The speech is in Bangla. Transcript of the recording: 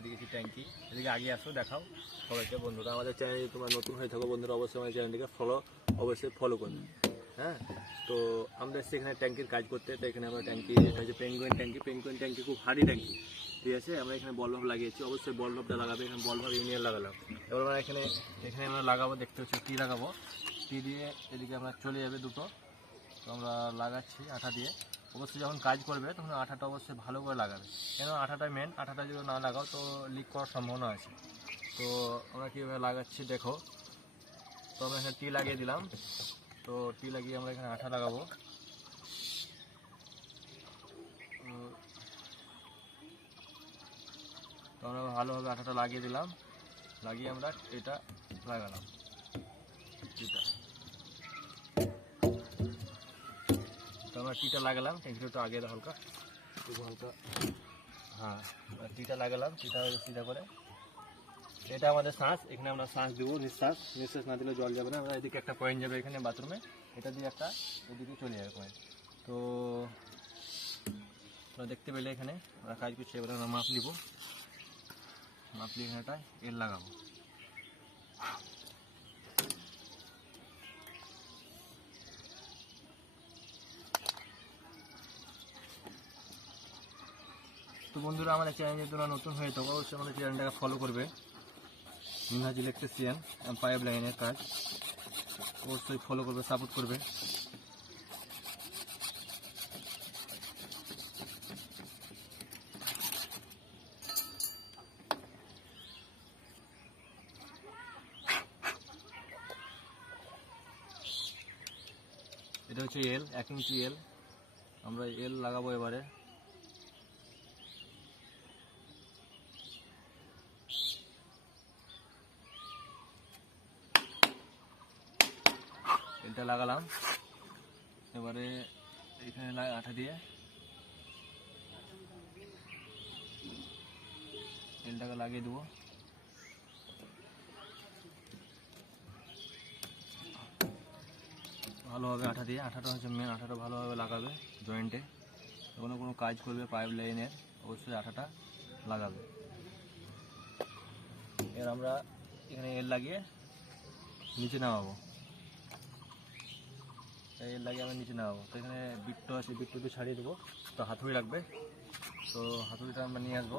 এদিকে ট্যাঙ্কি, এদিকে আগে আসো দেখাও সবাইকে। বন্ধুরা আমাদের চ্যানেল তোমরা নতুন হয়ে থাকো বন্ধুরা, অবশ্যই আমাদের চ্যানেলটিকে অবশ্যই ফলো করবে। হ্যাঁ, তো আমরা এসেছি এখানে ট্যাঙ্কির কাজ করতে। তো এখানে আমরা ট্যাঙ্কি, এটা হচ্ছে পেঙ্গুইন ট্যাঙ্কি খুব হার্ডি ট্যাঙ্কি, ঠিক আছে। আমরা এখানে বল ভাব লাগিয়েছি, অবশ্যই বল ভাবটা লাগাবে। এখানে বল ভাব ইউনিয়ন লাগালাম। এবার আমরা এখানে আমরা লাগাবো, দেখতে হচ্ছে টি লাগাবো। টি দিয়ে এদিকে আমরা চলে যাবে দুটো। তো আমরা লাগাচ্ছি আঠা দিয়ে। অবশ্যই যখন কাজ করবে তখন আঠাটা অবশ্যই ভালো করে লাগাবে, কেন আঠাটাই মেন। আঠাটা যদি না লাগাও তো লিক করার সম্ভাবনা আছে। তো আমরা কীভাবে লাগাচ্ছি দেখো। তো আমরা এখানে টি লাগিয়ে দিলাম। তো টি লাগিয়ে আমরা এখানে আঠা লাগাবো। তো আমরা ভালোভাবে আঠাটা লাগিয়ে দিলাম, লাগিয়ে আমরা এটা লাগালাম। টিটা তো আমরা টিটা লাগালাম, ট্যাঙ্কিটা একটু আগে হালকা হ্যাঁ, টিটা লাগালাম। টিটা সিধা করে, এটা আমাদের শ্বাস। এখানে আমরা শ্বাস দেবো, নিঃশ্বাস না দিলে জল যাবে না। আমরা এদিকে একটা পয়েন্ট যাবে এখানে বাথরুমে, এটা দিয়ে একটা এদিকে চলে যাবে পয়েন্ট। তো তোমরা দেখতে পেলে এখানে আমরা কাজ করছি। এবার আমরা মাপ নিব, মাপ নিয়ে এখানে একটা এল লাগাবো। তো বন্ধুরা আমাদের চ্যানেলে তোমরা নতুন হয়ে থাকো, অবশ্যই আমাদের চ্যানেলটাকে ফলো করবে। মিনহাজ ইলেকট্রিশিয়ান পাইপ লাইনের কাজ, অবশ্যই ফলো করবে, সাপোর্ট করবে। এটা হচ্ছে এল, 1 ইঞ্চি এল। আমরা এল লাগাবো এবারে। এলটা লাগালাম, এবারে এখানে আঠা দিয়ে এলটাকে লাগিয়ে দেবো। ভালোভাবে আঠা দিয়ে, আঠাটা হচ্ছে মেন, আঠাটা ভালোভাবে লাগাবে জয়েন্টে। যখন কোনো কাজ করবে পাইপ লাইনের অবশ্যই আঠাটা লাগাবে। এর আমরা এখানে এল লাগিয়ে নিচে নামাবো, এল লাগিয়ে আমরা নিচে নামাবো। তো এখানে বিট্টো আছে, বিট্টুটা ছাড়িয়ে দেবো। তো হাতুড়ি লাগবে, তো হাতুড়িটা আমরা নিয়ে আসবো।